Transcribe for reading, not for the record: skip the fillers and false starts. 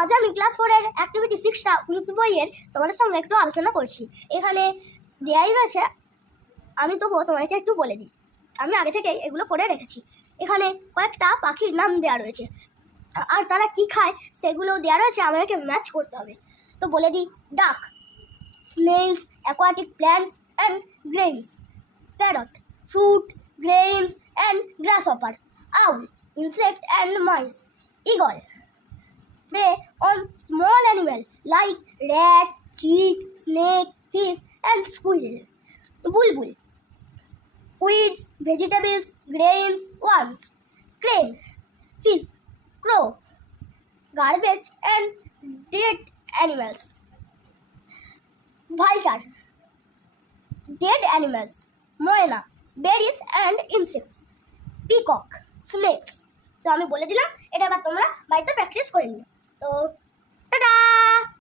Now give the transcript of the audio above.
আজ আমি class 4-এর activity 6টা 19 বইয়ের তোমাদের সঙ্গে একটু আলোচনা করছি। এখানে দেয়াই রয়েছে, আমি তবুও তোমাকে একটু বলে দিই। আমি আগে থেকেই এগুলো করে রেখেছি। এখানে কয়েকটা পাখির নাম দেওয়া রয়েছে, আর তারা কি খায় সেগুলো দেওয়া রয়েছে, আমাকে ম্যাচ করতে হবে। তো বলে দিই: ডাক, snails, aquatic plants and grains, parrot, fruit, grains and grasshopper, owl, insect and mice, eagle, prey on small animal like rat, chick, snake, fish and squirrel, bulbul, weeds, vegetables, grains, worms, crane, fish, crow, garbage and dead animals, vulture, dead animals, moina, berries and insects, peacock, snakes। তো আমি বলে দিলাম, এটা এবার তোমরা বাড়িতে practice করে নিও। তো